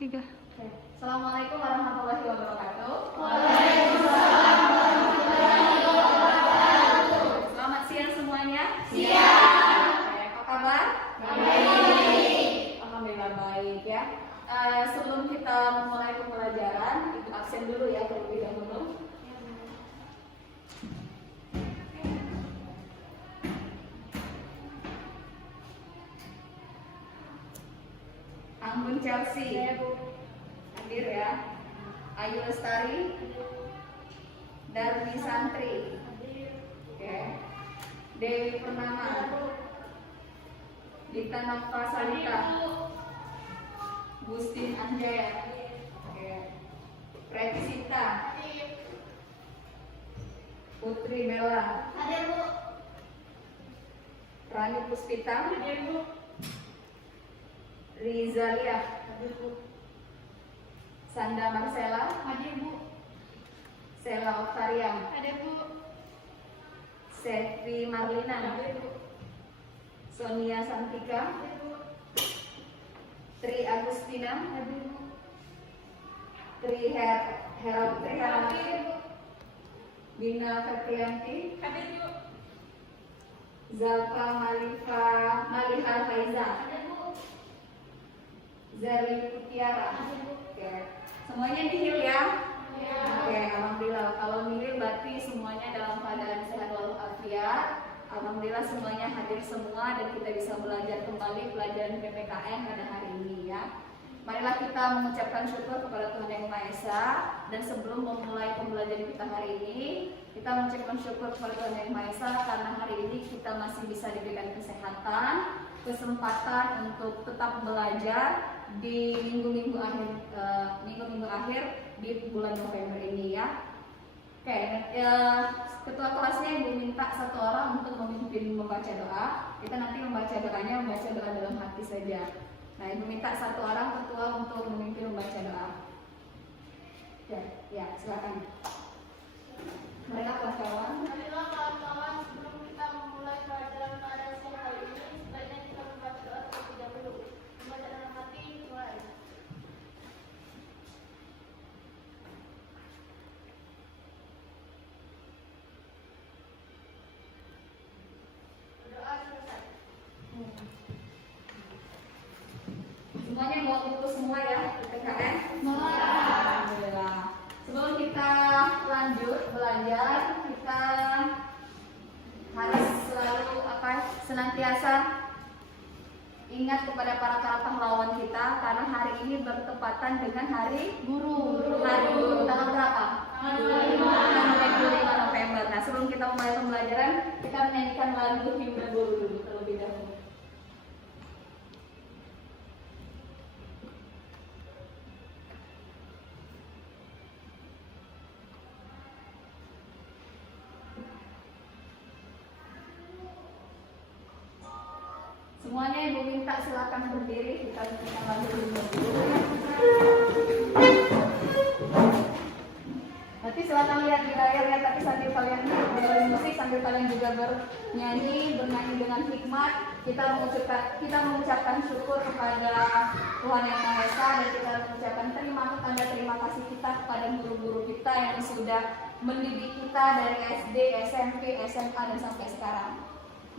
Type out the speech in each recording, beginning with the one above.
Tiga. Assalamualaikum warahmatullahi wabarakatuh. Waalaikumsalam warahmatullahi wabarakatuh. Selamat siang semuanya. Siang. Apa kabar? Baik. Alhamdulillah baik ya. Sebelum kita memulai pembelajaran, ibu absen dulu ya terlebih dahulu. Anggun Chelsea. Hadir ya. Ayu Lestari. Darmi Santri. Oke. Dewi Purnama. Dita Nova Salita. Gustin Anjaya. Oke. Preti Sita. Putri Bella. Hadir, Bu. Rani Puspita. Hadir, Bu. Rizalia. Hadir, Bu. Sanda Marcela. Hadir, Bu. Sela Octaria. Hadir, Bu. Sevi Marlina. Hadir, Bu. Sonia Santika. Hadir, Bu. Tri Agustina. Hadir, Bu. Tri Herawati. Hadir, Bu. Bina Fetrianti. Hadir, Bu. Zalfa Maliha Faiza. Hadir, Bu. Zari Putiara. Hadir, Bu. Oke. Semuanya nihil ya? Ya. Oke, alhamdulillah. Kalau nihil berarti semuanya dalam keadaan sehat walafiat. Alhamdulillah semuanya hadir semua dan kita bisa belajar kembali pelajaran PPKN pada hari ini ya. Marilah kita mengucapkan syukur kepada Tuhan Yang Maha Esa. Dan sebelum memulai pembelajaran kita hari ini, kita mengucapkan syukur kepada Tuhan Yang Maha Esa karena hari ini kita masih bisa diberikan kesehatan, kesempatan untuk tetap belajar di minggu-minggu akhir di bulan November ini ya. Oke, ketua kelasnya Ibu minta satu orang untuk memimpin membaca doa. Kita nanti membaca doa dalam hati saja. Nah, Ibu minta satu orang ketua untuk memimpin membaca doa. Ya, silakan. Mereka kawan-kawan. Marilah kawan-kawan, sebelum kita memulai pelajaran pada siang hari ini, sebaiknya kita membaca doa terlebih dahulu. Membaca dalam hati, mulai. Doa selesai. Semuanya bawa buku semua ya, PPKN. Alhamdulillah. Sebelum kita lanjut belajar, kita harus selalu senantiasa ingat kepada para pahlawan kita karena hari ini bertepatan dengan Hari Guru. Hari Guru tanggal berapa? Tanggal 25 November. Nah, sebelum kita mulai pembelajaran, kita menyanyikan lagu Himne Guru dulu terlebih dahulu. Semuanya Ibu minta silakan berdiri, kita nyanyikan lagu Himne Guru. Nanti silakan lihat di layar ya, tapi sambil kalian dengerin musik, sambil kalian juga bernyanyi dengan hikmat, kita mengucapkan syukur kepada Tuhan Yang Maha Esa dan kita mengucapkan terima kasih kita kepada guru-guru kita yang sudah mendidik kita dari SD, SMP, SMA dan sampai sekarang.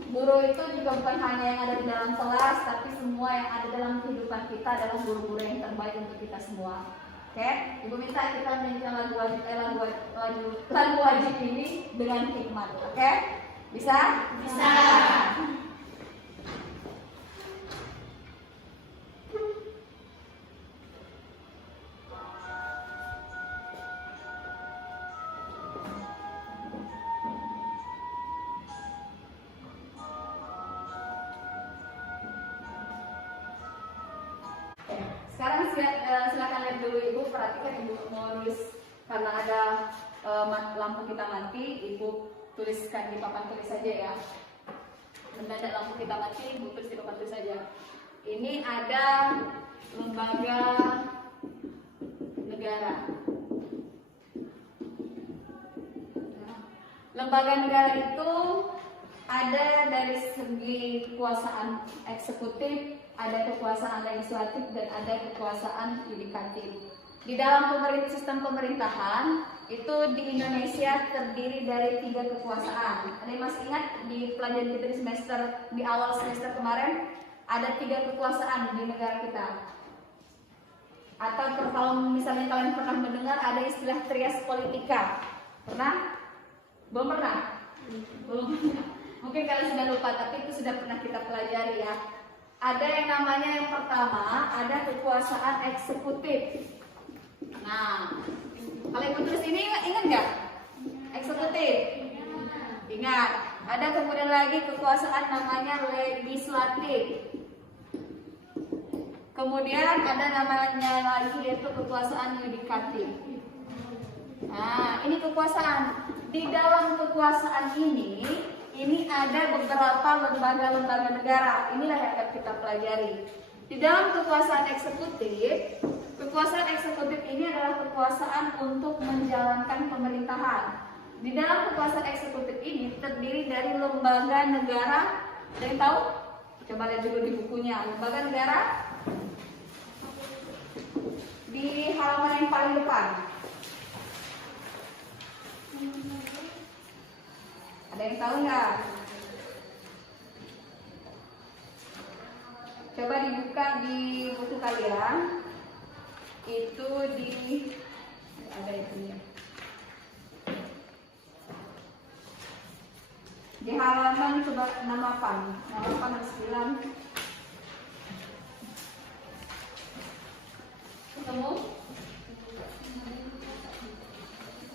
Guru itu juga bukan hanya yang ada di dalam kelas, tapi semua yang ada dalam kehidupan kita adalah guru-guru yang terbaik untuk kita semua. Oke, Ibu minta kita menyanyikan lagu wajib ini dengan hikmat. Oke, bisa? Bisa. Sekarang silakan lihat dulu Ibu, perhatikan Ibu mau nulis karena ada lampu kita mati, Ibu tuliskan di papan tulis saja ya. Mendadak lampu kita mati, Ibu tulis di papan tulis saja. Ini ada lembaga negara. Lembaga negara itu ada dari segi kekuasaan eksekutif, ada kekuasaan legislatif dan ada kekuasaan yudikatif. Di dalam sistem pemerintahan itu di Indonesia terdiri dari 3 kekuasaan. Ada yang masih ingat di pelajaran kita di awal semester kemarin ada 3 kekuasaan di negara kita. Atau kalau misalnya kalian pernah mendengar ada istilah trias politika, pernah? Belum pernah? Belum pernah. Mungkin kalian sudah lupa, tapi itu sudah pernah kita pelajari ya. Ada yang namanya yang pertama, ada kekuasaan eksekutif. Nah, kalau ibu tulis ini ingat nggak? Eksekutif. Ingat. Ada kemudian lagi kekuasaan namanya legislatif. Kemudian ada namanya lagi yaitu kekuasaan yudikatif. Nah, ini kekuasaan. Di dalam kekuasaan ini ada beberapa lembaga-lembaga negara. Inilah yang akan kita pelajari. Di dalam kekuasaan eksekutif ini adalah kekuasaan untuk menjalankan pemerintahan. Di dalam kekuasaan eksekutif ini terdiri dari lembaga negara. Ada yang tahu? Coba lihat dulu di bukunya. Lembaga negara di halaman yang paling depan. Ada yang tahu nggak? Coba dibuka di buku kalian. Itu ada itunya. Di halaman coba 68 harus bilang. Ketemu?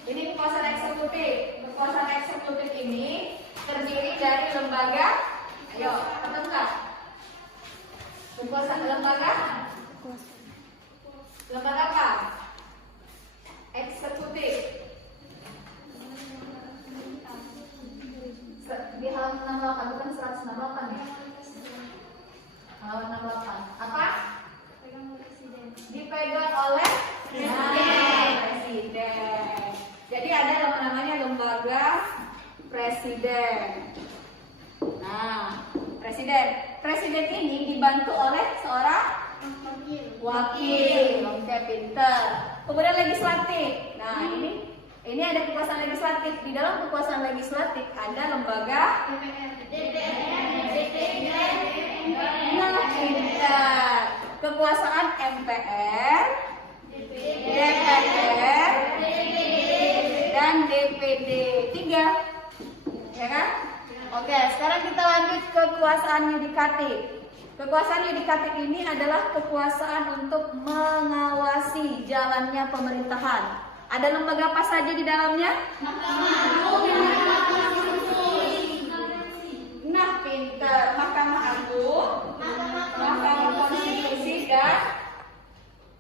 Ini kekuasaan eksekutif. Kekuasaan eksekutif ini terdiri dari lembaga. Ayo, ketemu nggak? Kekuasaan lembaga apa? Eksekutif. Di halaman 68 bukan 168 ya? Halaman 68. Apa? Dipegang oleh presiden. Jadi ada namanya lembaga presiden. Nah, presiden ini dibantu oleh seorang wakil. Oke, pinter. Kemudian legislatif. Nah, ini ada kekuasaan legislatif. Di dalam kekuasaan legislatif ada lembaga pinter. Kekuasaan MPR, DPR, dan DPD. 3, ya kan? Oke, sekarang kita lanjut ke kekuasaan yudikatif. Kekuasaan yudikatif ini adalah kekuasaan untuk mengawasi jalannya pemerintahan. Ada lembaga apa saja di dalamnya? Nah, pinter. Mahkamah Agung, Mahkamah Konstitusi,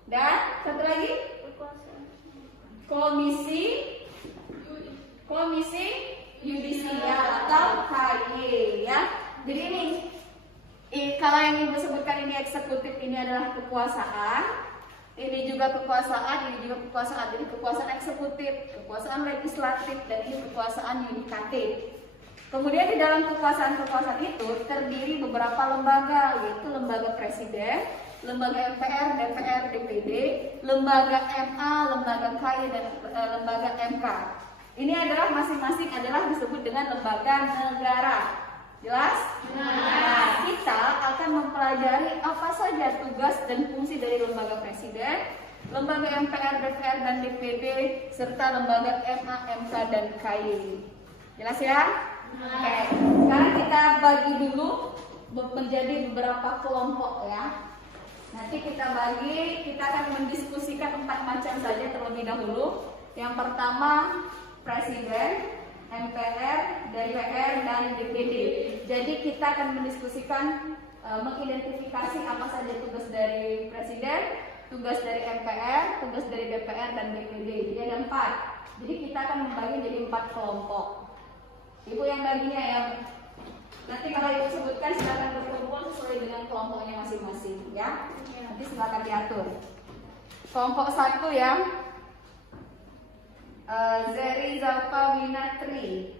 dan satu lagi Komisi Yudisial atau KY ya. Jadi ini kalau yang ibu sebutkan ini eksekutif, ini adalah kekuasaan, ini juga kekuasaan, ini juga kekuasaan. Jadi kekuasaan eksekutif, kekuasaan legislatif, dan ini kekuasaan yudikatif. Kemudian di dalam kekuasaan-kekuasaan itu terdiri beberapa lembaga, yaitu lembaga presiden, lembaga MPR, DPR, DPD, lembaga MA, lembaga KY, dan lembaga MK. Ini adalah masing-masing adalah disebut dengan lembaga negara. Jelas? Nah, kita akan mempelajari apa saja tugas dan fungsi dari lembaga presiden, lembaga MPR, DPR, dan DPD, serta lembaga MA, MK, dan KY. Jelas ya? Oke, sekarang kita bagi dulu menjadi beberapa kelompok ya. Nanti kita akan mendiskusikan 4 macam saja terlebih dahulu. Yang pertama presiden, MPR, DPR, dan DPD. Jadi kita akan mendiskusikan, mengidentifikasi apa saja tugas dari presiden, tugas dari MPR, tugas dari DPR, dan DPD. Jadi ada 4. Jadi kita akan membagi jadi 4 kelompok. Ibu yang baginya ya. Nanti kalau ibu sebutkan silakan berkumpul sesuai dengan kelompoknya masing-masing ya. Nanti silakan diatur. Kelompok 1 ya. Zeri Zalfa Winatri,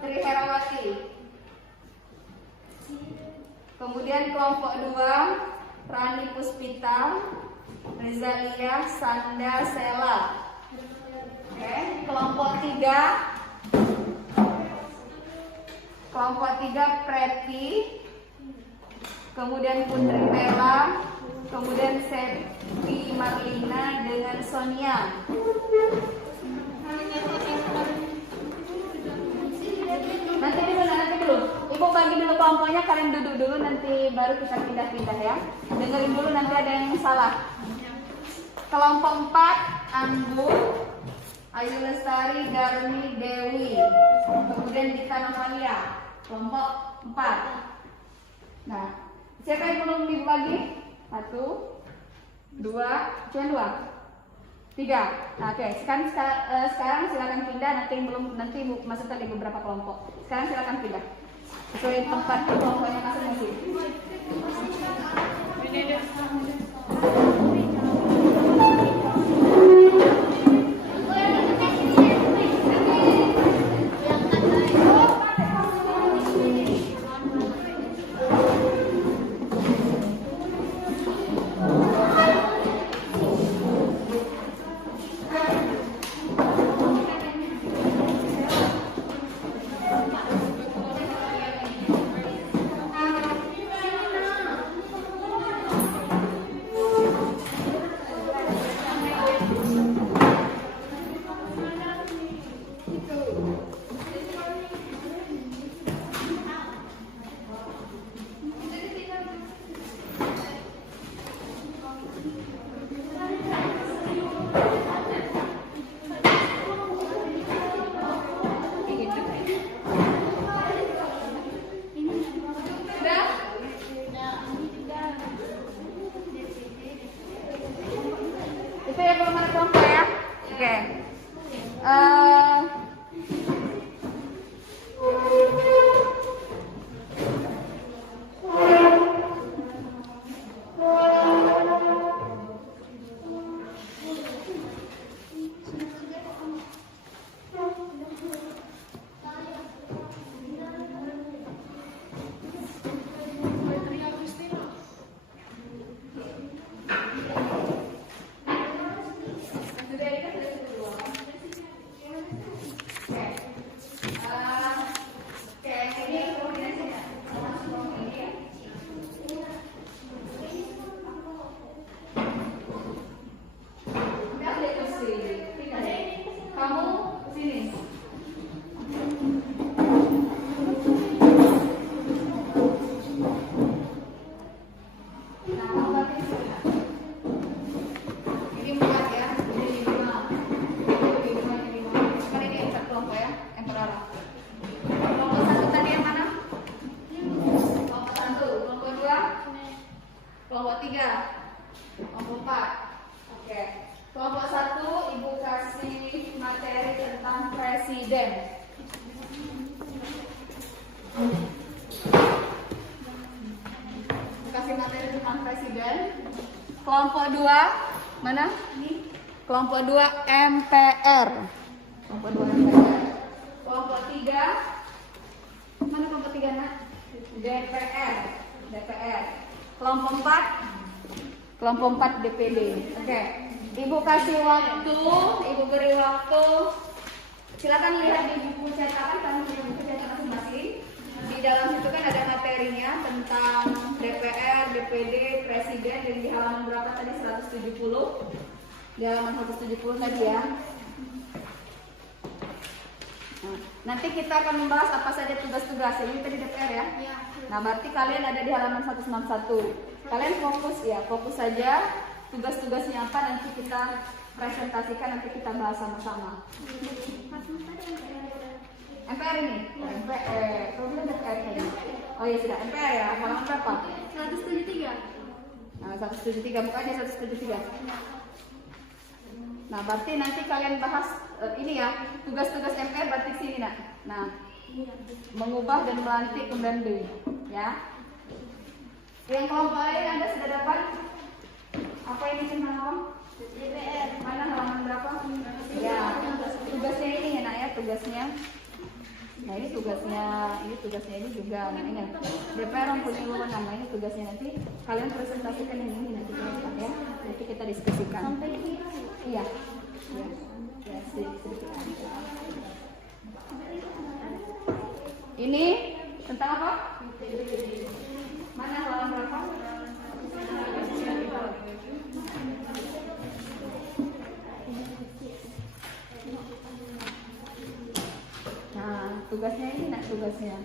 Tri Herawati, Kemudian kelompok 2 Rani Puspita, Rizalia Sanda Sela. Oke, kelompok 3 Preti, kemudian Putri Bella, kemudian Septi Marlina dengan Sonia. Nanti dulu. Ibu bagi dulu kelompoknya, kalian duduk dulu, nanti baru kita pindah-pindah ya. Dengerin dulu, nanti ada yang salah. Kelompok 4 Anggun, Ayu Lestari, Darmi, Dewi, kemudian Dita Novania. Kelompok 4. Nah, siapa yang belum dibagi? 1, 2, cuma 2, 3. Nah, oke. Sekarang silakan pindah. Nanti yang belum, nanti masuk tadi beberapa kelompok. Sekarang silakan pindah sesuai tempat kelompoknya masing-masing. Itu ya belum ada kelompok ya. Oke. Kelompok 3, kelompok 4. Oke. Kelompok 1 Ibu kasih materi tentang presiden. Kasih materi tentang presiden. Kelompok 2 mana? Kelompok 2 MPR. Kelompok 2 MPR. Kelompok 3 mana kelompok 3 nak? DPR. DPR. Kelompok 4 DPD. Oke. Ibu kasih waktu, Ibu beri waktu. Silakan lihat di buku cetakan, kami punya buku cetakan masing-masing. Di dalam itu kan ada materinya tentang DPR, DPD, presiden, dan di halaman berapa tadi? 170. Di halaman 170 tadi ya. Nanti kita akan membahas apa saja tugas-tugas. Ini tadi DPR ya. Nah, berarti kalian ada di halaman 161. Kalian fokus saja tugas-tugasnya apa, nanti kita presentasikan, nanti kita bahas sama-sama. MPR ini? MPR. Kalau bilang DPR tadi. Oh iya sudah, MPR ya. Halaman berapa? 173. Nah, 173, bukannya 173. Nah, berarti nanti kalian bahas ini ya, tugas-tugas MPR berarti sini nak. Nah, mengubah dan melantik pembantu, ya. Yang kelompok lain Anda sudah dapat? Apa ini tentang DPR. mana halaman berapa? Ya, tugasnya ini ya nak ya, tugasnya. Nah ini tugasnya ini juga. Nah ini DPR yang punya wewenang. Nah ini tugasnya nanti kalian presentasikan ini nanti kita ya. Nanti kita diskusikan. Sampai kira. Iya. Ya, ya sedikit aja. Ini tentang apa? Mana halaman berapa? Nah, tugasnya ini nak tugasnya.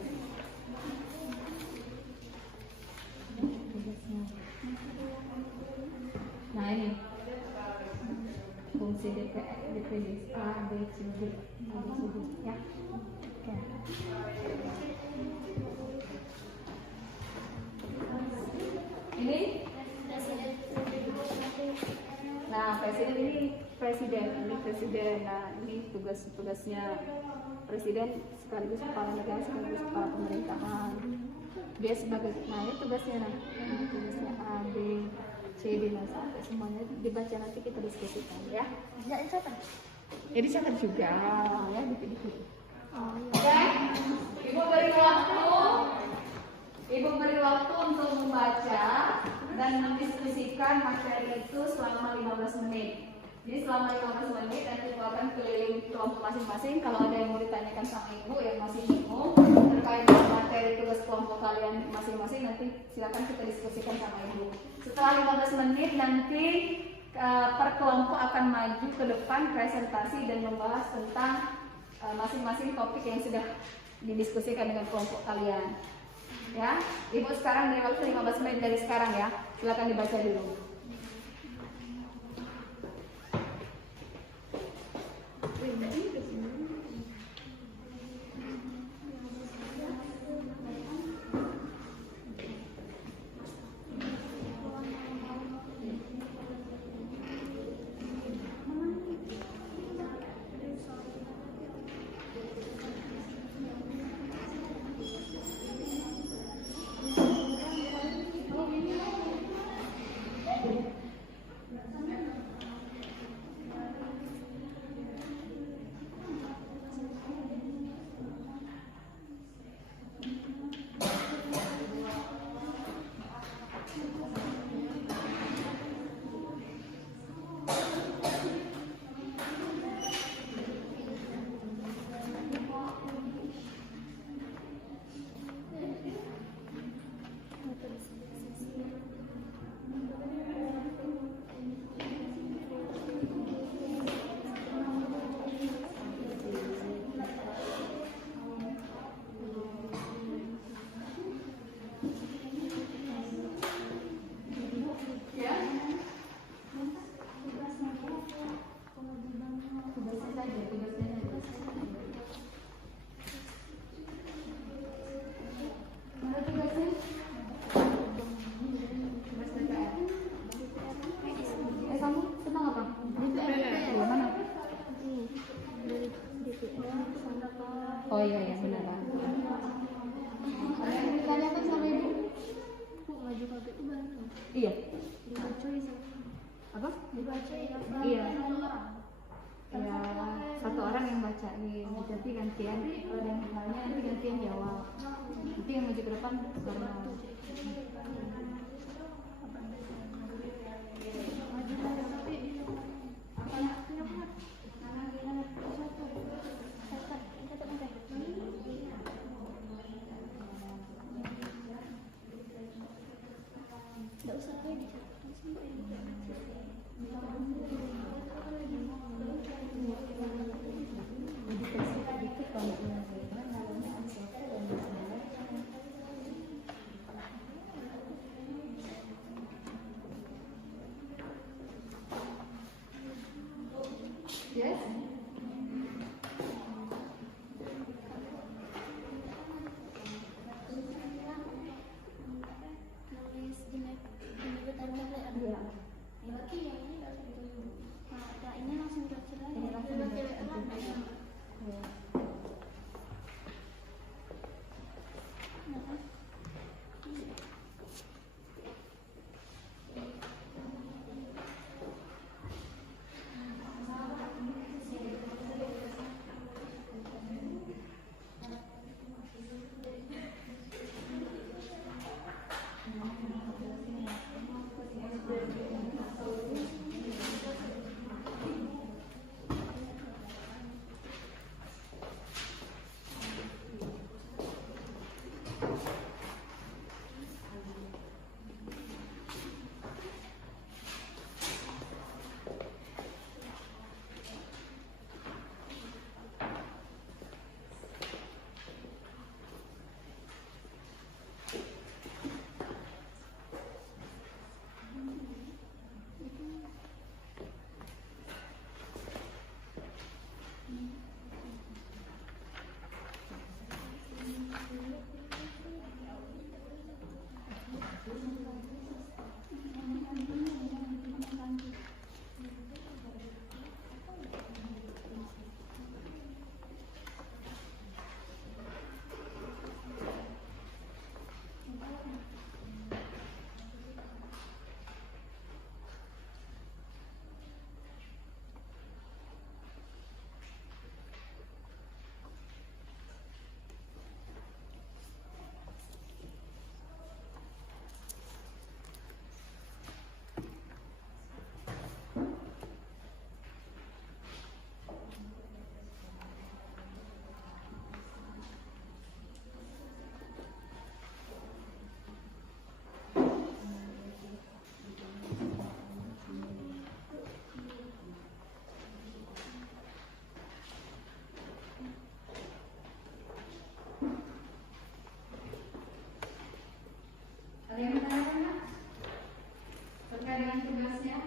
Nah ini fungsi DPD A, B, C, D, ya. Oke. Ini nah presiden ini presiden. Nah ini tugasnya presiden sekaligus kepala negara sekaligus kepala pemerintahan. Dia sebagai ini tugasnya tugasnya A, B, C, D, nah sampai semuanya dibaca nanti kita diskusikan ya. Ya, dicatat. Ya dicatat juga ya dikit-dikit. Oke. Ibu beri waktu untuk membaca dan mendiskusikan materi itu selama 15 menit. Jadi selama 15 menit nanti ibu akan keliling kelompok masing-masing. Kalau ada yang mau ditanyakan sama ibu yang masih bingung terkait dengan materi tugas kelompok kalian masing-masing, nanti silakan kita diskusikan sama ibu. Setelah 15 menit nanti per kelompok akan maju ke depan presentasi dan membahas tentang masing-masing topik yang sudah didiskusikan dengan kelompok kalian. Ya, ibu sekarang dari waktu 15 menit dari sekarang ya. Silakan dibaca dulu. Oh iya ya benar. Ditanyakan sama ibu. Bu, maju KPU bareng. Iya. Dibacain. Apa? Dibacain. Iya. Ya, satu orang yang baca nih, nanti gantian kalau ada yang nanya nanti gantian jawab. Nanti yang maju ke depan bareng. Nggak usah lagi Yes. nulis ini bentar-bentar ya. Iya. Berarti yang ini nggak usah ditulis. Nah, ini langsung dibaca lagi. Ini langsung Dibaca dibaca lagi. aja. Iya. Nah, dengan tugasnya?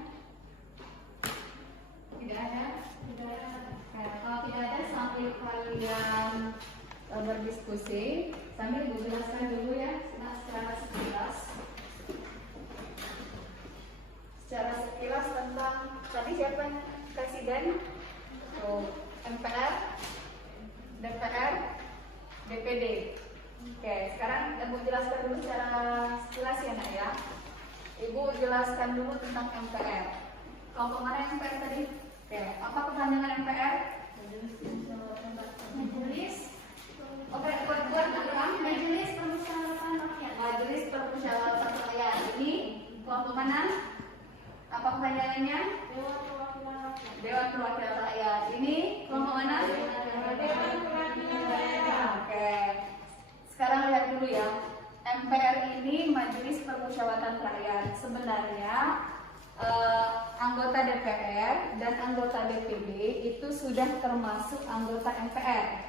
Tidak ada? Tidak ada. Oke, kalau tidak ada sambil kalian berdiskusi, sambil ibu jelaskan dulu ya secara sekilas. Secara sekilas tentang tadi siapa yang presiden? MPR, DPR, DPD. Oke, sekarang ibu jelaskan dulu secara sekilas ya nak ya. Ibu jelaskan dulu tentang MPR. Kelompok mana MPR tadi? Oke, apa kepanjangan MPR? Majelis. Oke, buat ulang. Majelis Permusyawaratan Rakyat. Majelis Permusyawaratan Rakyat. Ini kelompok mana? Apa kepanjangannya? Dewan Perwakilan Rakyat. Dewan Perwakilan Rakyat. Ini kelompok mana? Dewan Perwakilan Daerah. Oke. Sekarang lihat dulu ya. MPR ini Majelis Permusyawaratan Rakyat. Sebenarnya anggota DPR dan anggota DPD itu sudah termasuk anggota MPR.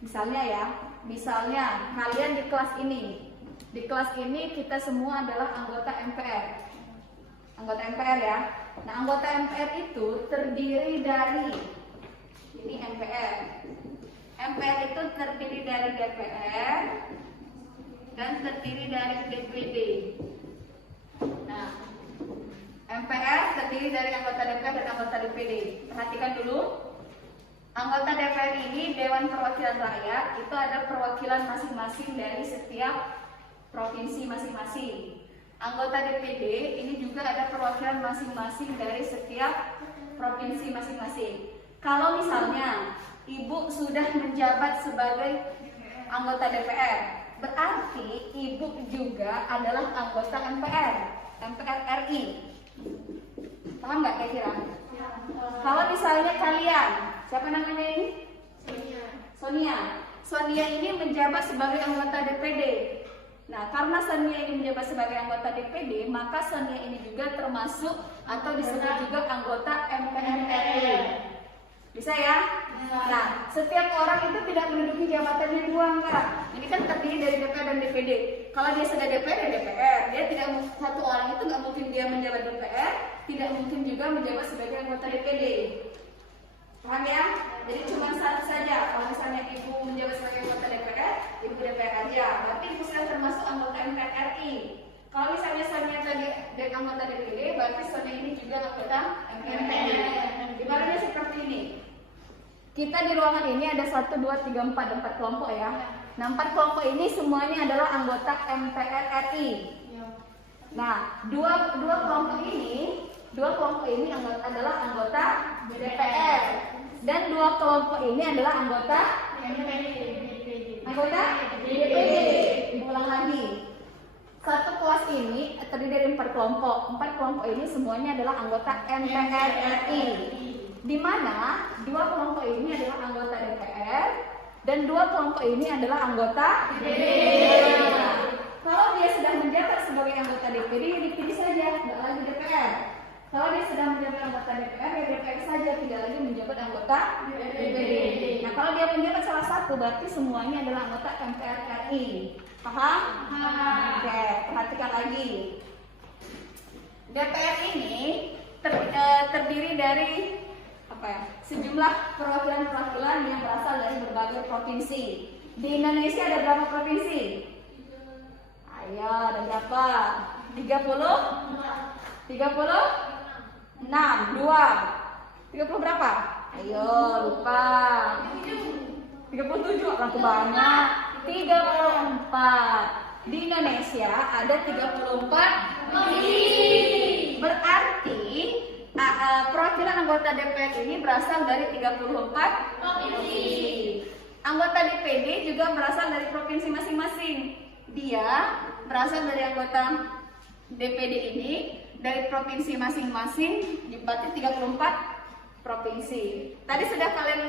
Misalnya kalian di kelas ini. Di kelas ini kita semua adalah anggota MPR. Anggota MPR ya. Nah, anggota MPR itu terdiri dari ini MPR. MPR itu terdiri dari DPR dan terdiri dari DPD. Nah, MPR terdiri dari anggota DPR dan anggota DPD. Perhatikan dulu. Anggota DPR ini Dewan Perwakilan Rakyat, itu ada perwakilan masing-masing dari setiap provinsi masing-masing. Anggota DPD ini juga ada perwakilan masing-masing dari setiap provinsi masing-masing. Kalau misalnya ibu sudah menjabat sebagai anggota DPR, berarti ibu juga adalah anggota MPR RI. Paham nggak kira-kira? Kalau misalnya kalian, siapa namanya ini? Sonia ini menjabat sebagai anggota DPD. Nah, karena Sonia ini menjabat sebagai anggota DPD, maka Sonia ini juga termasuk atau disebut juga anggota MPR RI. Bisa ya? Nah, setiap orang itu tidak menduduki jabatannya dua, enggak. Ini kan terdiri dari DPR dan DPD. Kalau dia sudah DPR ya DPR. Dia tidak, satu orang itu nggak mungkin dia menjabat DPR, tidak mungkin juga menjabat sebagai anggota DPD. Paham ya? Jadi cuma satu saja. Kalau misalnya ibu menjabat sebagai anggota DPR, ibu DPR aja. Berarti ibu sudah termasuk anggota MPR RI. Kalau misalnya Sonia tadi dari anggota DPD, berarti Sonia ini juga anggota MPR. Ibaratnya seperti ini. Kita di ruangan ini ada 1, 2, 3, 4 kelompok ya. Nah, 4 kelompok ini semuanya adalah anggota MPR RI. Nah, dua kelompok ini adalah anggota DPR dan 2 kelompok ini adalah anggota DPD. Ulang lagi. Satu kelas ini terdiri dari 4 kelompok. 4 kelompok ini semuanya adalah anggota MPR RI. Di mana 2 kelompok ini adalah anggota DPR dan 2 kelompok ini adalah anggota DPD. Kalau dia sudah menjabat sebagai anggota DPD, ya DPD saja, tidak lagi DPR. Kalau dia sudah menjabat anggota DPR, ya DPR saja, tidak lagi menjabat anggota DPD. Nah, kalau dia menjabat salah satu, berarti semuanya adalah anggota MPR RI. Paham? Oke, perhatikan lagi. DPR ini terdiri dari sejumlah perwakilan yang berasal dari berbagai provinsi. Di Indonesia ada berapa provinsi? Ayo, ada berapa? 36, 30 berapa? Ayo, lupa. 37, orang banyak. 34. Di Indonesia ada 34 provinsi. Berarti perwakilan anggota DPR ini berasal dari 34 provinsi. Anggota DPD juga berasal dari provinsi masing-masing. Dia berasal dari anggota DPD ini dari provinsi masing-masing, berarti 34 provinsi. Tadi sudah kalian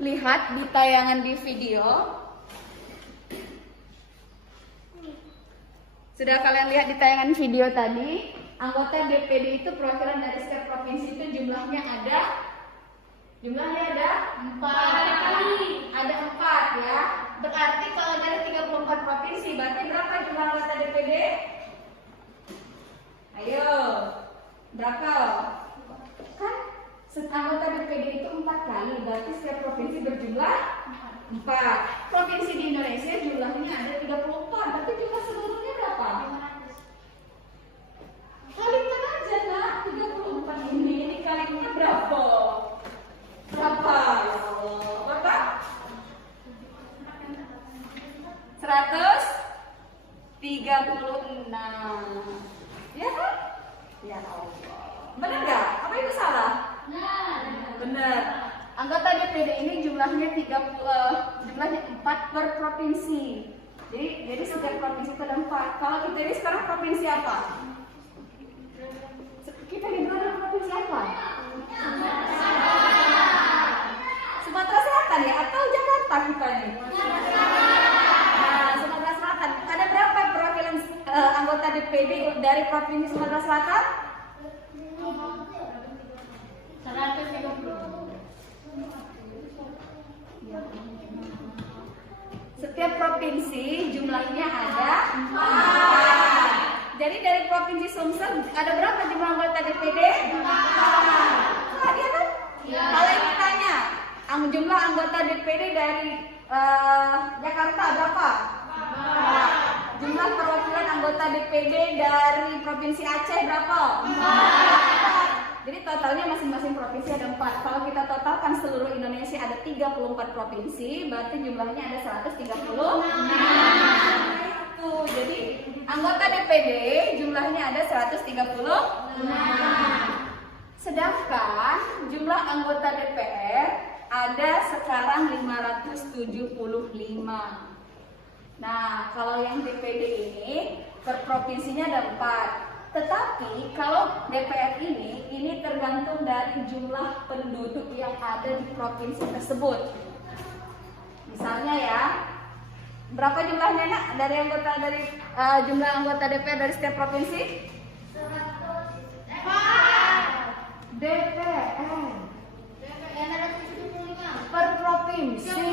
lihat di tayangan di video. Sudah kalian lihat di tayangan video tadi, anggota DPD itu perwakilan dari setiap provinsi itu jumlahnya ada 4. Ada 4 ya. Berarti kalau dari 34 provinsi, berarti berapa jumlah anggota DPD? Berapa? Kan anggota DPD itu 4 kali, berarti setiap provinsi berjumlah 4. Provinsi di Indonesia jumlahnya ada 34, tapi jumlah seluruhnya berapa? Kalikan aja nak, 34 ini dikalikan berapa? Berapa? Ya Allah, berapa? 136. Ya kan? Ya Allah. Benar nggak? Apa itu salah? Benar. Anggota DPD ini jumlahnya 4 per provinsi. Jadi setiap provinsi itu ada 4. Kalau kita ini sekarang provinsi apa? Kita di mana provinsi apa? Sumatera Selatan ya atau Jakarta kita nih? Nah, Sumatera Selatan. Ada berapa perwakilan anggota DPD dari provinsi Sumatera Selatan? 130. Setiap provinsi jumlahnya ada 4. Jadi dari provinsi Sumsel ada berapa jumlah anggota DPD? 4. Nah, dia kan? Ya. Kalau yang ditanya, jumlah anggota DPD dari Jakarta berapa? 4. Jumlah perwakilan anggota DPD dari provinsi Aceh berapa? 4. Jadi totalnya masing-masing provinsi ada 4. Kalau kita totalkan seluruh Indonesia ada 34 provinsi, berarti jumlahnya ada 136. Itu. Jadi anggota DPD jumlahnya ada 136. Sedangkan jumlah anggota DPR ada sekarang 575. Nah, kalau yang DPD ini per provinsinya ada 4. Tetapi kalau DPR ini tergantung dari jumlah penduduk yang ada di provinsi tersebut. Misalnya ya, berapa jumlahnya nak dari jumlah anggota DPR dari setiap provinsi? 104. DPR per provinsi.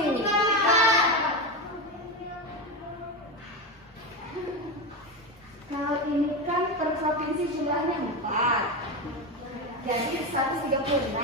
Kalau ini kan per provinsi jumlahnya 4. Jadi 136.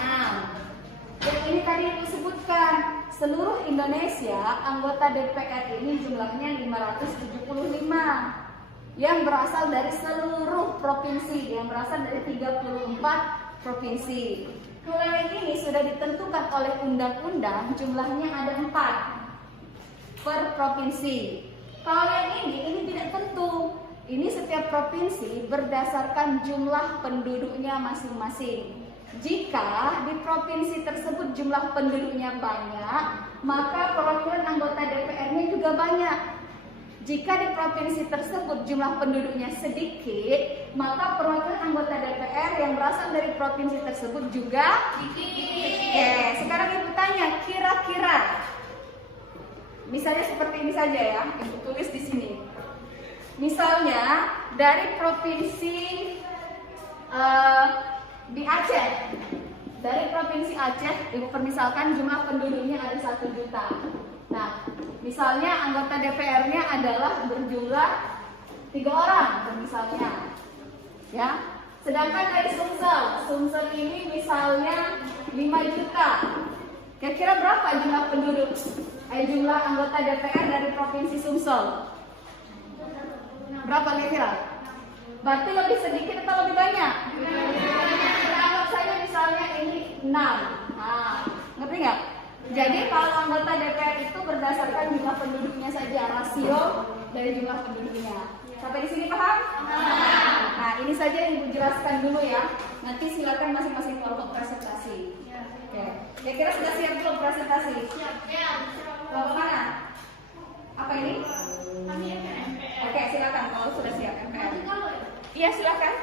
Dan ini tadi disebutkan seluruh Indonesia anggota DPR ini jumlahnya 575. Yang berasal dari seluruh provinsi, yang berasal dari 34 provinsi. Kalau yang ini sudah ditentukan oleh undang-undang jumlahnya ada 4 per provinsi. Kalau yang ini tidak tentu. Ini setiap provinsi berdasarkan jumlah penduduknya masing-masing. Jika di provinsi tersebut jumlah penduduknya banyak, maka perwakilan anggota DPR-nya juga banyak. Jika di provinsi tersebut jumlah penduduknya sedikit, maka perwakilan anggota DPR yang berasal dari provinsi tersebut juga sedikit. Sekarang Ibu tanya, kira-kira misalnya seperti ini saja ya, Ibu tulis di sini. Misalnya dari provinsi di Aceh, dari provinsi Aceh, Ibu permisalkan jumlah penduduknya ada 1 juta. Nah, misalnya anggota DPR-nya adalah berjumlah 3 orang, misalnya, ya. Sedangkan dari Sumsel ini misalnya 5 juta. Kira-kira berapa jumlah penduduk? Jumlah anggota DPR dari provinsi Sumsel? Berapa kira-kira? Berarti lebih sedikit atau lebih banyak? Anggap saja misalnya ini 6. Nah, ngerti nggak? Jadi kalau anggota DPR itu berdasarkan jumlah penduduknya saja, rasio dari jumlah penduduknya. Sampai di sini paham? Nah, ini saja yang Ibu jelaskan dulu ya. Nanti silakan masing-masing kelompok presentasi. Oke. Kira-kira sudah siap belum presentasi? Siap. Kelompok mana? Apa ini? Oke, silakan kalau sudah siap MPR. Iya, silakan.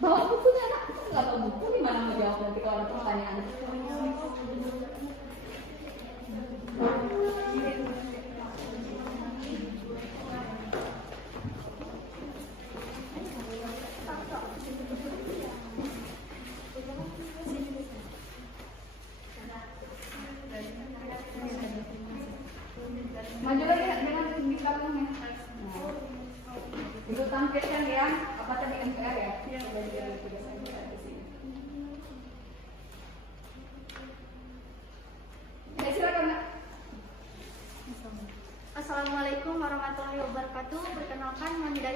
Bawa bukunya, nak. Nggak bawa buku, gimana mau jawab nanti kalau ada pertanyaan?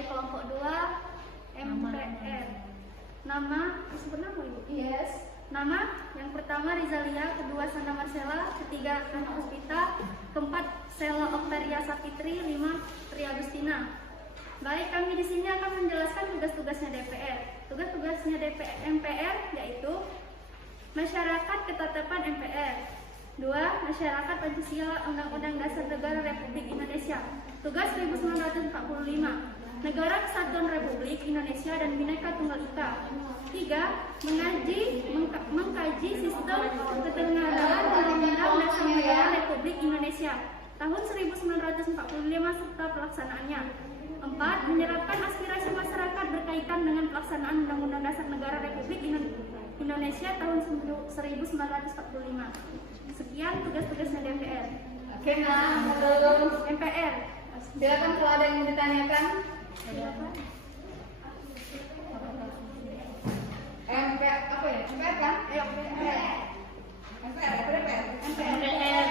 dari kelompok 2 MPR. Nama, disebut nama Ibu? Yes. Nama yang pertama Rizalia, kedua Sanda Marcella, ketiga Ana Hospita, keempat Sela Oktaria Sapitri, 5 Tri Agustina. Baik, kami di sini akan menjelaskan tugas-tugasnya DPR. Tugas-tugasnya MPR yaitu masyarakat ketetapan MPR. 2. Masyarakat Pancasila Undang-Undang Dasar Negara Republik Indonesia. Tugas 1945. Negara Kesatuan Republik Indonesia dan Bhinneka Tunggal Ika. 3. Mengkaji sistem ketenagaran Undang-Undang Dasar Negara Republik Indonesia tahun 1945 serta pelaksanaannya. 4. Menyerapkan aspirasi masyarakat berkaitan dengan pelaksanaan Undang-Undang Dasar Negara Republik Indonesia tahun 1945. Sekian tugas-tugasnya DPR. Oke, nah, halo MPR. Silakan kalau ada yang mau ditanyakan. MPR apa ya? MPR kan? MPR. MPR apa DPR? MPR.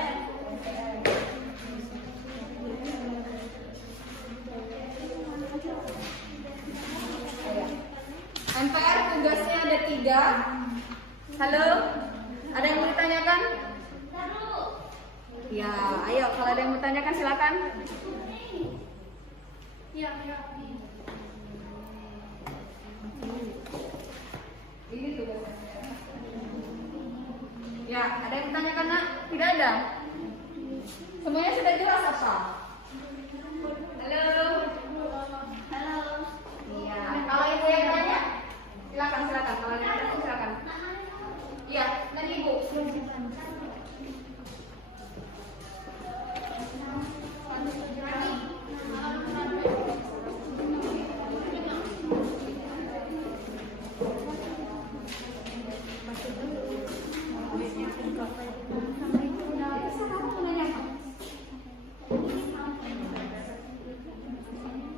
MPR tugasnya ada 3. Halo, ada yang mau ditanyakan? Ya, ayo kalau ada yang mau ditanyakan silakan. Ya. Ini tugasnya. Ya, ada yang ditanyakan nak? Tidak ada. Semuanya sudah jelas apa? Halo. Halo. Iya. Kalau ibu yang tanya, silakan. Kalau ada yang tanya, silakan. Iya, nanti ibu.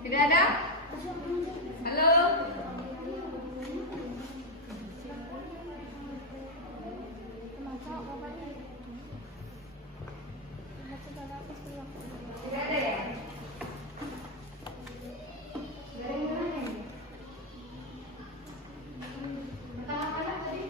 Tidak ada? Halo? Tidak ada ya? Dari mana ini? Pertama mana tadi?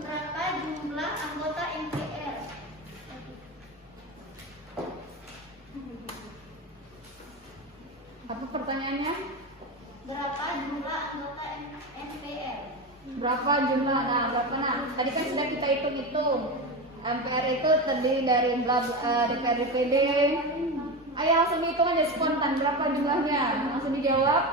Berapa jumlah anggota MPR? Apa pertanyaannya? Berapa jumlah anggota MPR? Berapa jumlah? Tadi kan sudah kita hitung-hitung. MPR itu terdiri dari DPR DPD. Ayo langsung hitung aja spontan berapa jumlahnya. Langsung dijawab.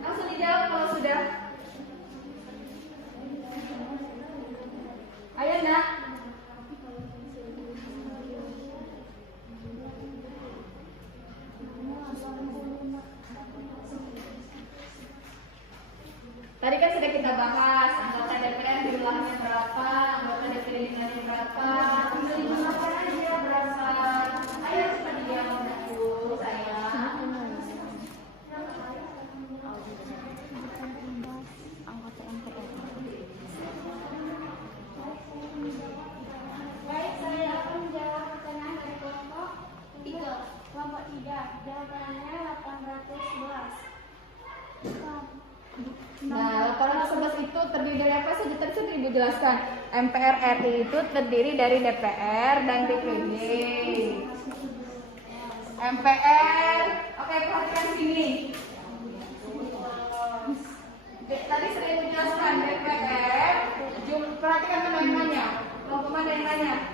Langsung dijawab kalau sudah. Ayo nak. Tadi kan sudah kita bahas anggota DPR jumlahnya berapa, anggota DPD jumlahnya berapa, jumlahnya aja berapa. Ayo cepat dijawab dulu sayang. Baik, saya akan menjawab pertanyaan dari kelompok 3. Kelompok 3, jawabannya 811. Nah, 811 itu terdiri dari apa saja? Tadi sudah Ibu jelaskan. MPR RI itu terdiri dari DPR dan DPD. MPR, oke perhatikan sini. Tadi saya menjelaskan DPR, perhatikan mana yang nanya, kelompok mana yang nanya.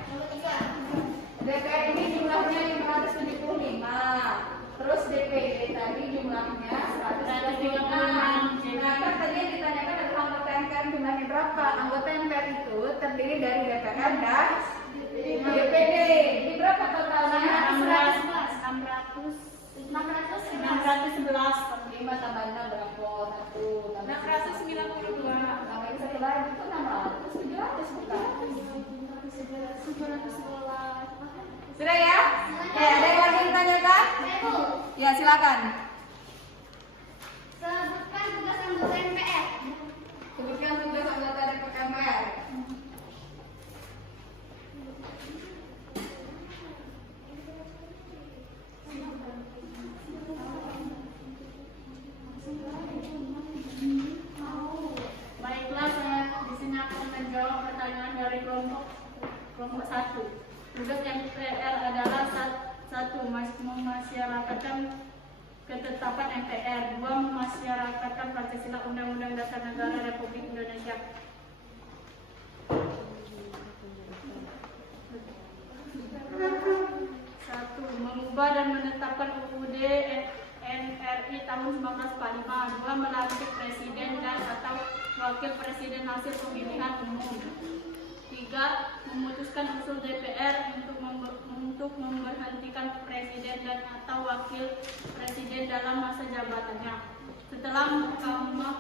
DPR ini jumlahnya 575, terus DPD tadi jumlahnya 136. Nah, kan tadi yang ditanyakan adalah anggota MPR jumlahnya berapa? Anggota MPR itu terdiri dari DPR dan DPD. Ini berapa totalnya? 611. 5 tambah 6 berapa? 1, 692. tambah ini satu lagi itu 600, 700 bukan? 711. Sudah ya? Ya, ada yang lagi ditanyakan? Ya, silakan. Sebutkan tugas anggota MPR. Sebutkan tugas anggota DPR. Baiklah, saya di sini akan menjawab pertanyaan dari kelompok 1. Tugas MPR adalah satu, memasyarakatkan ketetapan MPR. 2, memasyarakatkan Pancasila Undang-Undang Dasar Negara Republik Indonesia. 1. Mengubah dan menetapkan UUD NRI tahun 1945. 2. Melantik presiden dan atau wakil presiden hasil pemilihan umum. 3. Memutuskan usul DPR untuk memberhentikan presiden dan atau wakil presiden dalam masa jabatannya. Setelah Mahkamah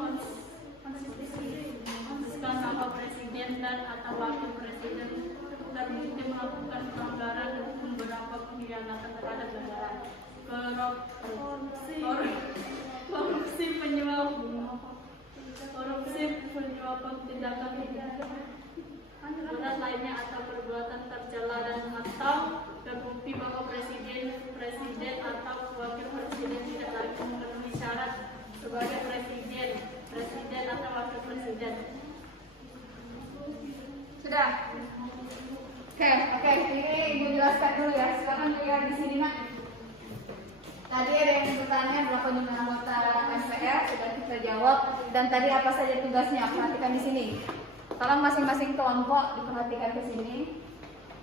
memutuskan bahwa presiden dan atau wakil presiden terbukti melakukan pelanggaran hukum berupa pengkhianatan terhadap negara, korupsi, penyuapan, tindakan berat lainnya atau perbuatan tercela dan atau terbukti bahwa presiden atau wakil presiden tidak lagi memenuhi syarat sebagai presiden atau wakil presiden. Sudah? Oke, ini Ibu jelaskan dulu ya. Silakan lihat di sini, Nak. Tadi ada yang bertanya berapa jumlah anggota MPR, sudah kita jawab. Dan tadi apa saja tugasnya? Perhatikan di sini. Tolong masing-masing kelompok diperhatikan ke sini.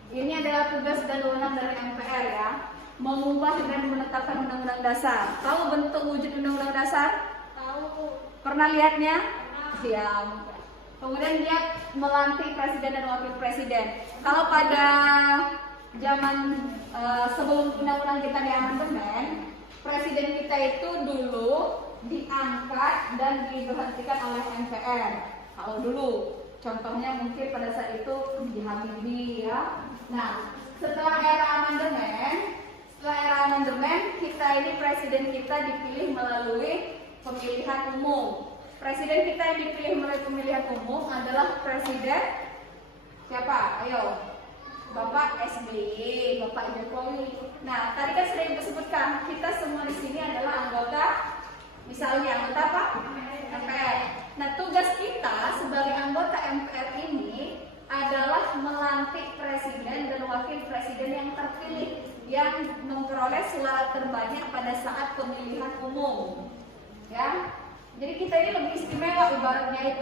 Ini adalah tugas dan wewenang dari MPR ya. Mengubah dan menetapkan undang-undang dasar. Tahu bentuk wujud undang-undang dasar? Tahu. Pernah lihatnya? Siap. Kemudian dia melantik presiden dan wakil presiden. Kalau pada zaman sebelum undang-undang kita diamandemen, presiden kita itu dulu diangkat dan diberhentikan oleh MPR. Kalau dulu, contohnya mungkin pada saat itu Habibie ya. Nah, setelah era amandemen, kita ini presiden kita dipilih melalui pemilihan umum. Presiden kita yang dipilih melalui pemilihan umum adalah presiden siapa? Ayo, Bapak SBY, Bapak Jokowi. Nah, tadi kan sudah disebutkan, kita semua di sini adalah anggota, misalnya anggota apa? MPR. Nah, tugas kita sebagai anggota MPR ini adalah melantik presiden dan wakil presiden yang terpilih yang memperoleh suara terbanyak pada saat pemilihan umum. Ya. Jadi kita ini lebih istimewa ibaratnya,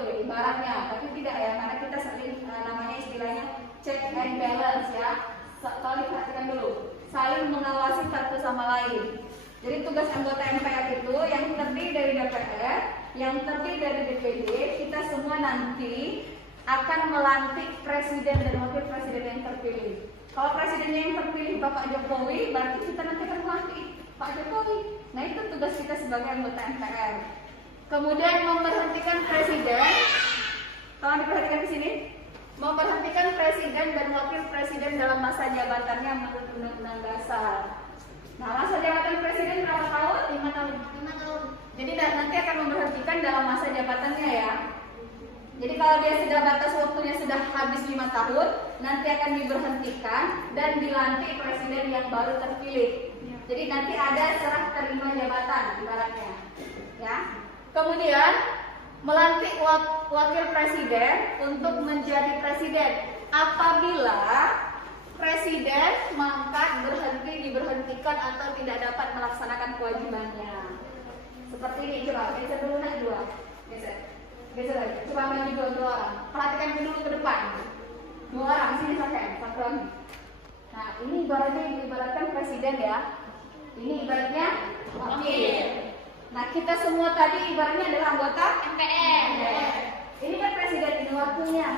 tapi tidak ya, karena kita sering namanya istilahnya check and balance ya. Tolong perhatikan dulu, saling mengawasi satu sama lain. Jadi tugas anggota MPR itu yang terdiri dari DPR, yang terdiri dari DPD, kita semua nanti akan melantik presiden dan wakil presiden yang terpilih. Kalau presidennya yang terpilih Bapak Jokowi, berarti kita nanti akan melantik Pak Jokowi. Nah, itu tugas kita sebagai anggota MPR. Kemudian memberhentikan presiden, tolong diperhatikan di sini, memberhentikan presiden dan wakil presiden dalam masa jabatannya menurut Undang-Undang Dasar. Nah, masa jabatan presiden berapa tahun? 5 tahun. 5 tahun. Jadi nanti akan memberhentikan dalam masa jabatannya ya. Jadi kalau dia sudah batas waktunya sudah habis 5 tahun, nanti akan diberhentikan dan dilantik presiden yang baru terpilih. Jadi nanti ada serah terima jabatan ibaratnya, ya. Kemudian melantik wakil presiden untuk menjadi presiden apabila presiden mangkat, berhenti, diberhentikan atau tidak dapat melaksanakan kewajibannya. Seperti ini, coba geser dulu nak dua. Geser. Geser lagi. Coba maju dua orang. Perhatikan dulu ke depan. 2 orang sini pakai. Satu lagi. Nah, ini ibaratkan presiden ya. Ini ibaratnya wakil. Nah, kita semua tadi ibaratnya adalah anggota MPR. Ini kan presiden, ini wakilnya.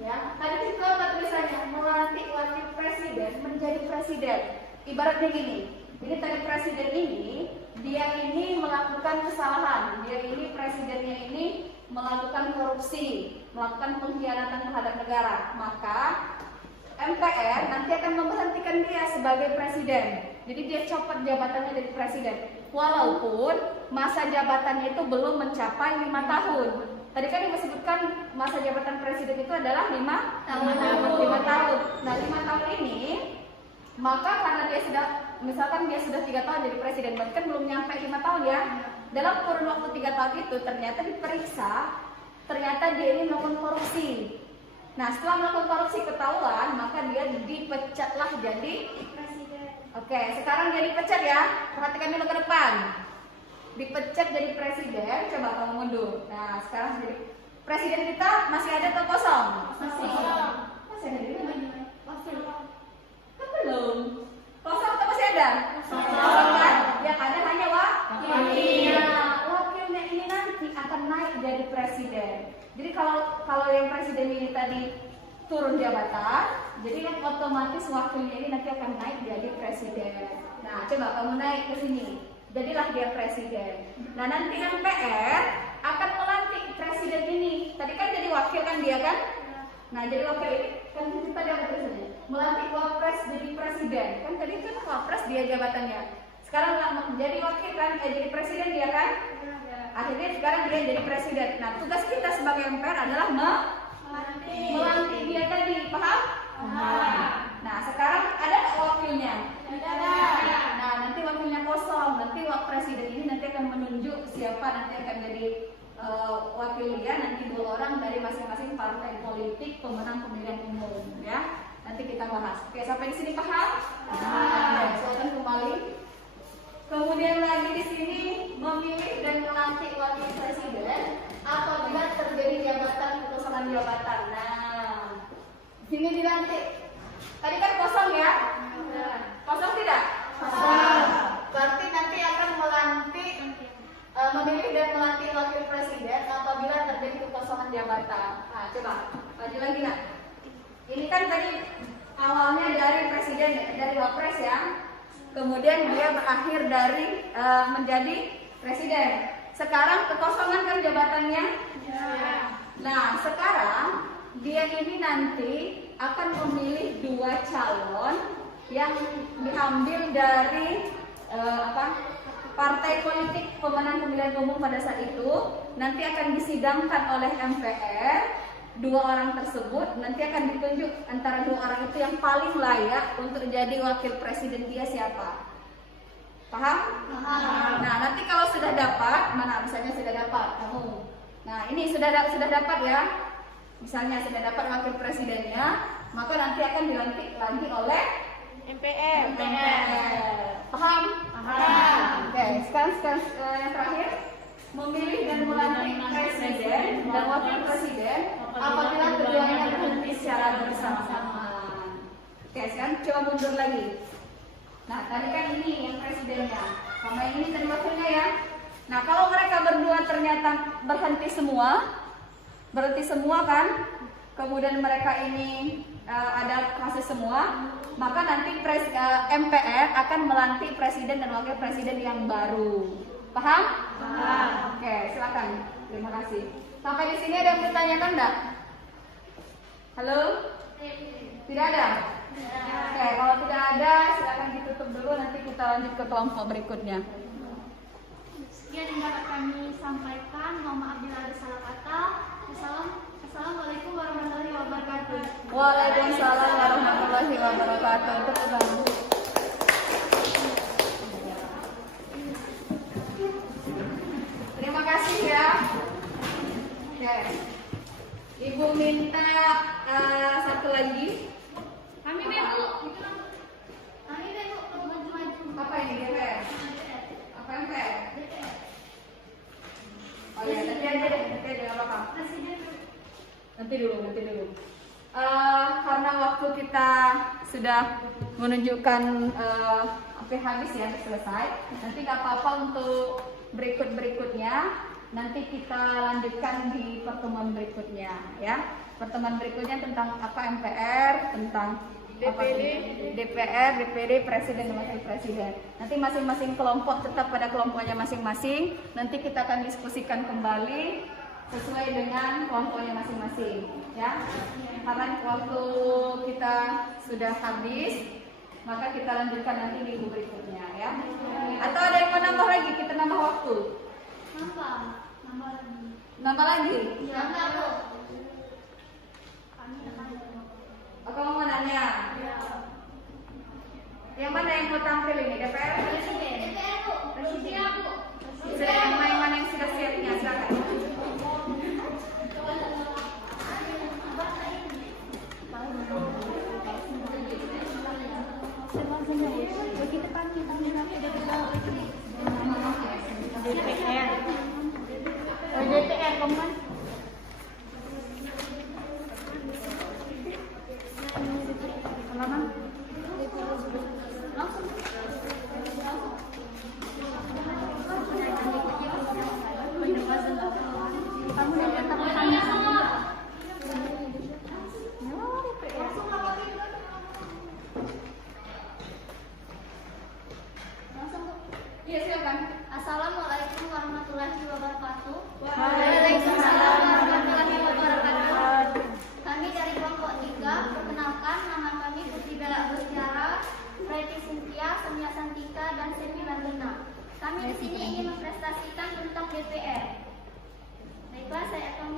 Ya, tadi kita tulisannya melantik wakil presiden menjadi presiden. Ibaratnya gini. Ini tadi presiden ini, dia ini melakukan kesalahan. Dia ini presidennya ini melakukan korupsi, melakukan pengkhianatan terhadap negara. Maka MPR nanti akan memberhentikan dia sebagai presiden. Jadi dia copot jabatannya dari presiden. Walaupun masa jabatannya itu belum mencapai 5 tahun. Tadi kan yang disebutkan masa jabatan presiden itu adalah 5 tahun. Nah, 5 tahun ini, maka karena dia sudah, misalkan dia sudah 3 tahun jadi presiden, berarti kan belum nyampe 5 tahun ya. Dalam kurun waktu 3 tahun itu ternyata diperiksa, ternyata dia ini melakukan korupsi. Nah, setelah melakukan korupsi ketahuan, maka dia dipecatlah jadi presiden. Oke, sekarang dia dipecat ya. Perhatikan dulu ke depan. Dipecat jadi presiden, coba kamu mundur. Nah, sekarang jadi presiden kita masih ada atau kosong? Masih ada di mana? Kan belum. Kosong atau masih ada? Kosong kan? Yang ada hanya wakil. Wakilnya ini nanti akan naik jadi presiden. Jadi kalau yang presiden ini tadi turun jabatan, jadi kan otomatis wakilnya ini nanti akan naik jadi presiden. Nah, coba kamu naik ke sini. Jadilah dia presiden. Nah, nanti MPR akan melantik presiden ini. Tadi kan jadi wakil kan dia kan? Nah, jadi wakil ini kan kita ada presiden. Melantik wapres jadi presiden. Kan tadi kan wapres dia jabatannya. Sekarang jadi wakil kan, jadi presiden dia kan? Akhirnya sekarang dia jadi presiden. Nah, tugas kita sebagai MPR adalah melantik dia tadi, paham? Nah, sekarang ada wakilnya? Ada. Nah, nanti wakilnya kosong. Nanti presiden ini nanti akan menunjuk siapa nanti akan jadi wakil dia. Nanti 2 orang dari masing-masing partai politik pemenang pemilihan umum, ya. Nanti kita bahas. Oke, sampai di sini paham? Silakan kembali. Kemudian lagi di sini memilih dan melantik wakil presiden apabila terjadi kekosongan jabatan. Nah, sini dilantik. Tadi kan kosong ya? Kosong tidak? Kosong. Berarti nanti akan melantik, memilih dan melantik wakil presiden apabila terjadi kekosongan jabatan. Nah, coba maju lagi nak. Ini kan tadi awalnya dari presiden, dari wapres ya. Kemudian dia berakhir dari menjadi presiden. Sekarang kekosongan kan jabatannya? Nah, sekarang dia ini nanti akan memilih 2 calon yang diambil dari partai politik pemenang pemilihan umum pada saat itu. Nanti akan disidangkan oleh MPR. 2 orang tersebut nanti akan ditunjuk antara 2 orang itu yang paling layak untuk jadi wakil presiden dia siapa. Paham? Nah, nanti kalau sudah dapat, mana misalnya sudah dapat kamu. Nah, ini sudah dapat ya. Misalnya sudah dapat wakil presidennya, maka nanti akan dilantik lagi oleh MPR. Paham? Oke, sekarang yang terakhir, memilih dan melantik presiden dan wakil presiden apabila keduanya berhenti secara bersama-sama. Oke, sekarang coba mundur lagi. Nah, tadi kan ini yang presidennya, sama yang ini tadi wakilnya ya. Nah, kalau mereka berdua ternyata berhenti semua kan, kemudian mereka ini ada kasus semua, maka nanti MPR akan melantik presiden dan wakil presiden yang baru. Paham? Oke, silakan. Terima kasih. Sampai di sini ada yang bertanyakan enggak? Halo? Tidak ada? Oke, kalau tidak ada silakan ditutup dulu, nanti kita lanjut ke kelompok berikutnya. Sekian yang dapat kami sampaikan. Mohon maaf bila ada salah kata. Assalamualaikum warahmatullahi wabarakatuh. Waalaikumsalam warahmatullahi wabarakatuh. Terima kasih ya. Oke. Ibu minta satu lagi. Kami Bu. Kami Bu, maju-maju. Apa ini DPR? Apa MPR? Oh ya, nanti aja deh, nanti aja. Nanti dulu. Karena waktu kita sudah menunjukkan sampai habis ya, selesai. Nanti nggak apa-apa untuk berikutnya. Nanti kita lanjutkan di pertemuan berikutnya ya. Pertemuan berikutnya tentang apa MPR, tentang DPR, DPD, Presiden dan Wakil Presiden. Nanti masing-masing kelompok tetap pada kelompoknya masing-masing. Nanti kita akan diskusikan kembali sesuai dengan kelompoknya masing-masing ya. Karena waktu kita sudah habis, maka kita lanjutkan nanti minggu berikutnya ya. Atau ada yang mau nambah lagi? Kita nambah waktu. Nambah lagi? Aku mau nanya. Yang mana yang mau tampil ini? DPR? Presiden. Sudah yang mana yang sudah siapnya? Silakan. DPR kemana? Assalamualaikum warahmatullahi wabarakatuh. Waalaikumsalam warahmatullahi wabarakatuh. Kami dari kelompok 3, perkenalkan nama kami Putri Bella Agustiara, Preti Cynthia, Semia Santika, dan Sevi Landena. Kami di sini ingin mempresentasikan tentang DPR. Baiklah, saya akan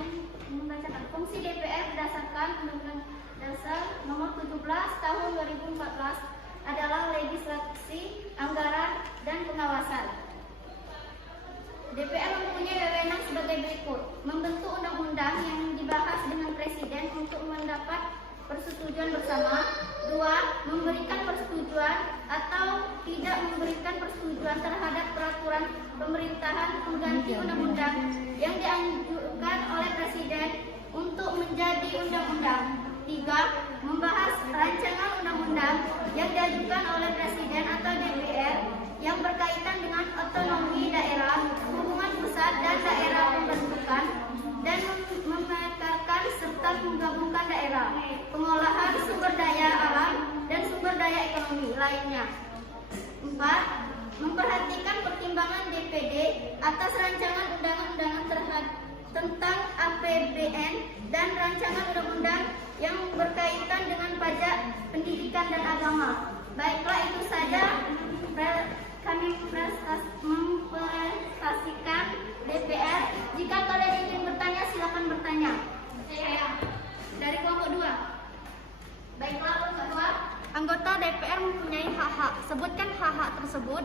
membacakan fungsi DPR berdasarkan Undang-Undang Dasar Nomor 17 Tahun 2014 adalah legislasi, anggaran, dan pengawasan. DPR mempunyai wewenang sebagai berikut: membentuk undang-undang yang dibahas dengan Presiden untuk mendapat persetujuan bersama. 2. Memberikan persetujuan atau tidak memberikan persetujuan terhadap peraturan pemerintahan pengganti undang-undang yang dianjurkan oleh Presiden untuk menjadi undang-undang. 3. Membahas rancangan undang-undang yang diajukan oleh Presiden atau DPR yang berkaitan dengan otonomi daerah, hubungan pusat dan daerah pembentukan, dan memetakan serta menggabungkan daerah, pengolahan sumber daya alam dan sumber daya ekonomi lainnya. 4. Memperhatikan pertimbangan DPD atas rancangan undang-undangan tentang APBN dan rancangan undang-undang yang berkaitan dengan pajak, pendidikan, dan agama. Baiklah, itu saja kami mempresentasikan DPR. Jika kalian ingin bertanya, silakan bertanya. Dari kelompok 2. Baiklah, kelompok 2. Anggota DPR mempunyai hak-hak. Sebutkan hak-hak tersebut.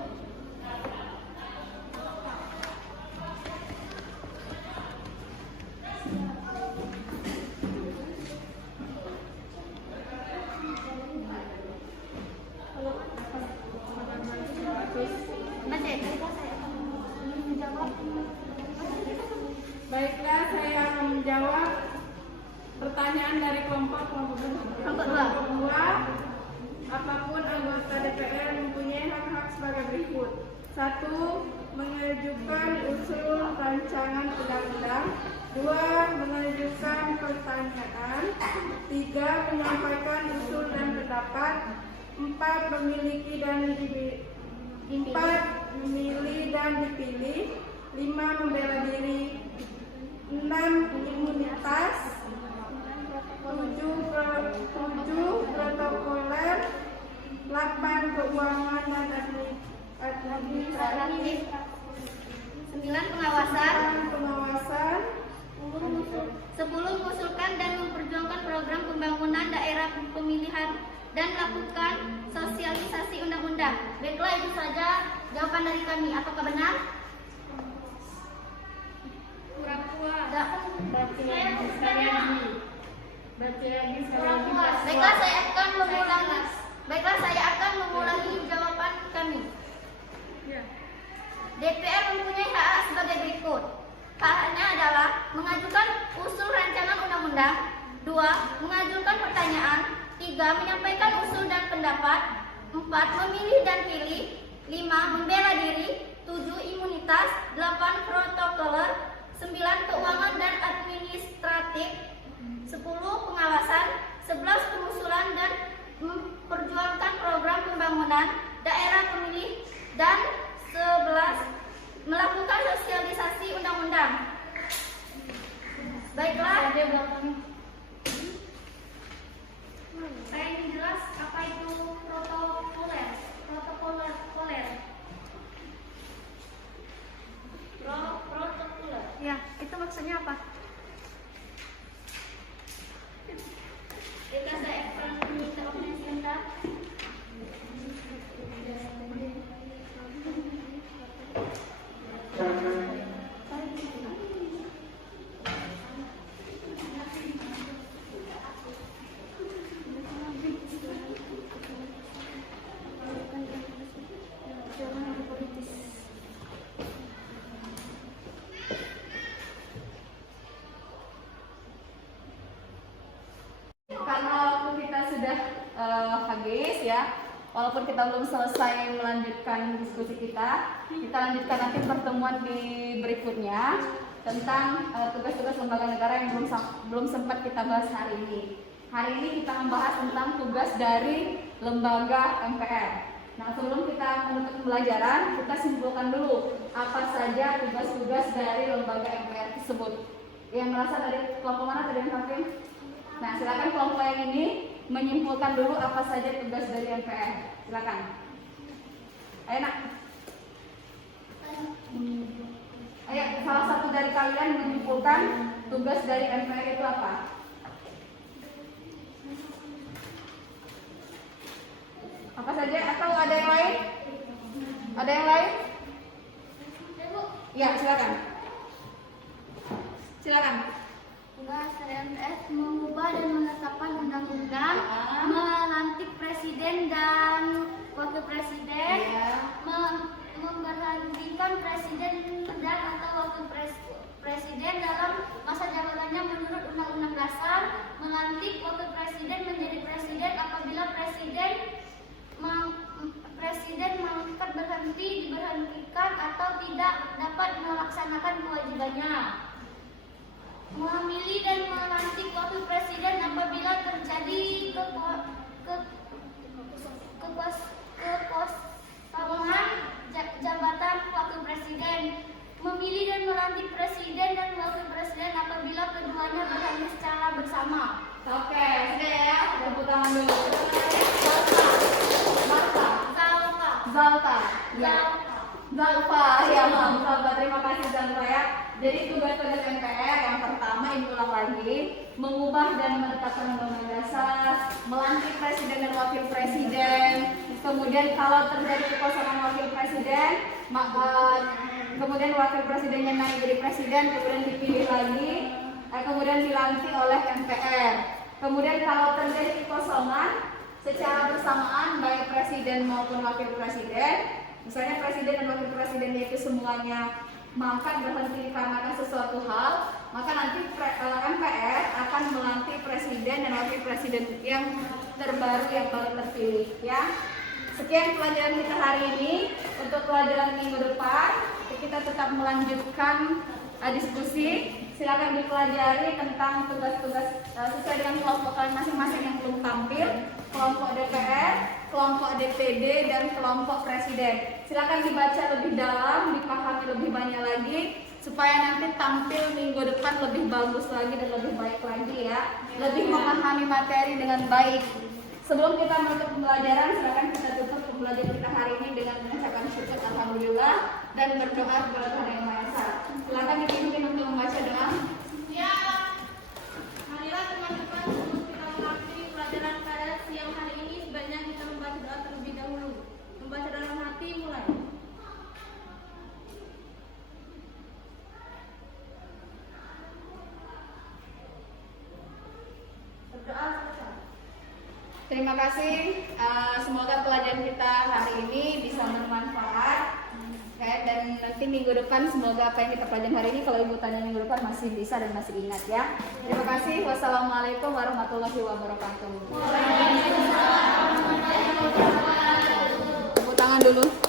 Baiklah, saya akan menjawab pertanyaan dari kelompok 2. Apapun anggota DPR mempunyai hak-hak sebagai berikut. 1. Mengajukan usul rancangan undang-undang. 2. Mengajukan pertanyaan. 3. Menyampaikan usul dan pendapat. 4. Memilih dan dipilih. 5. Membela diri. 6. Imunitas. 7. Protokoler. 8. Keuangan dan administratif. 9. Pengawasan. 10. Mengusulkan dan memperjuangkan program pembangunan daerah pemilihan dan lakukan sosialisasi undang-undang. Baiklah, itu saja jawaban dari kami. Apakah benar? Baiklah, saya akan mengulangi jawaban kami. DPR mempunyai hak sebagai berikut. Haknya adalah mengajukan usul rancangan undang-undang, menyampaikan usul dan pendapat. 4. Memilih dan pilih. 5. Membela diri. 7. Imunitas. 8. Protokoler. 9. Keuangan dan administratif. 10. Pengawasan. 11. Pengusulan dan memperjuangkan program pembangunan daerah pemilih. Dan 11. Melakukan sosialisasi undang-undang. Baiklah, saya ingin jelas apa itu protokoler. Protokoler. Ya, itu maksudnya apa? Kita saya sebentar. Karena waktu kita sudah habis ya, walaupun kita belum selesai melanjutkan diskusi kita lanjutkan nanti pertemuan di berikutnya tentang tugas-tugas lembaga negara yang belum sempat kita bahas hari ini. Hari ini kita membahas tentang tugas dari lembaga MPR. Nah, sebelum kita menutup pembelajaran, kita simpulkan dulu apa saja tugas-tugas dari lembaga MPR tersebut. Yang merasa dari kelompok mana tadi yang Hakim? Nah, silakan kelompok yang ini menyimpulkan dulu apa saja tugas dari MPR. Silakan. Ayo nak. Ayo, salah satu dari kalian menyimpulkan tugas dari MPR itu apa? Apa saja? Atau ada yang lain? Ada yang lain? Ya, silakan. Silakan. Tugas MPR mengubah dan menetapkan undang-undang, melantik presiden dan wakil presiden, memberhentikan presiden dan atau wakil presiden dalam masa jabatannya menurut Undang-Undang Dasar, melantik wakil presiden menjadi presiden apabila presiden mangkat berhenti, diberhentikan atau tidak dapat melaksanakan kewajibannya. Memilih dan melantik wakil presiden apabila terjadi kekosongan jabatan wakil presiden. Memilih dan melantik presiden dan wakil presiden apabila keduanya berhenti secara bersama. Oke, sudah ya. Tepuk tangan dulu. Zalfa, ya Zalfa, terima kasih Zalfa ya. Jadi tugas-tugas MPR yang pertama ini ulang lagi, mengubah dan menetapkan undang-undang dasar, melantik presiden dan wakil presiden. Kemudian kalau terjadi kekosongan wakil presiden, maka kemudian wakil presidennya naik jadi presiden, kemudian dipilih lagi, kemudian dilantik oleh MPR. Kemudian kalau terjadi kekosongan secara bersamaan baik presiden maupun wakil presiden, misalnya presiden dan wakil presiden itu semuanya mangkat berhenti dikarenakan sesuatu hal, maka nanti MPR akan melantik presiden dan wakil presiden yang terbaru yang baru terpilih ya. Sekian pelajaran kita hari ini. Untuk pelajaran minggu depan kita tetap melanjutkan diskusi. Silakan dipelajari tentang tugas-tugas sesuai dengan kelompok kalian masing-masing yang belum tampil, kelompok DPR, kelompok DPD, dan kelompok presiden. Silakan dibaca lebih dalam, dipahami lebih banyak lagi, supaya nanti tampil minggu depan lebih bagus lagi dan lebih baik lagi ya, lebih memahami materi dengan baik. Sebelum kita menutup pembelajaran, silakan kita tutup pembelajaran kita hari ini dengan mengucapkan syukur alhamdulillah dan berdoa kepada Tuhan Yang Maha Esa. Silakan dipimpin untuk membaca doa. Ya, marilah teman-teman sebelum kita mengakhiri pelajaran pada siang hari ini, sebaiknya kita membaca doa terlebih dahulu. Membaca dalam hati mulai. Berdoa. Terima kasih. Semoga pelajaran kita hari ini bisa bermanfaat dan nanti minggu depan semoga apa yang kita pelajari hari ini kalau ibu tanya minggu depan masih bisa dan masih ingat ya. Terima kasih. Wassalamualaikum warahmatullahi wabarakatuh. Tepuk tangan dulu.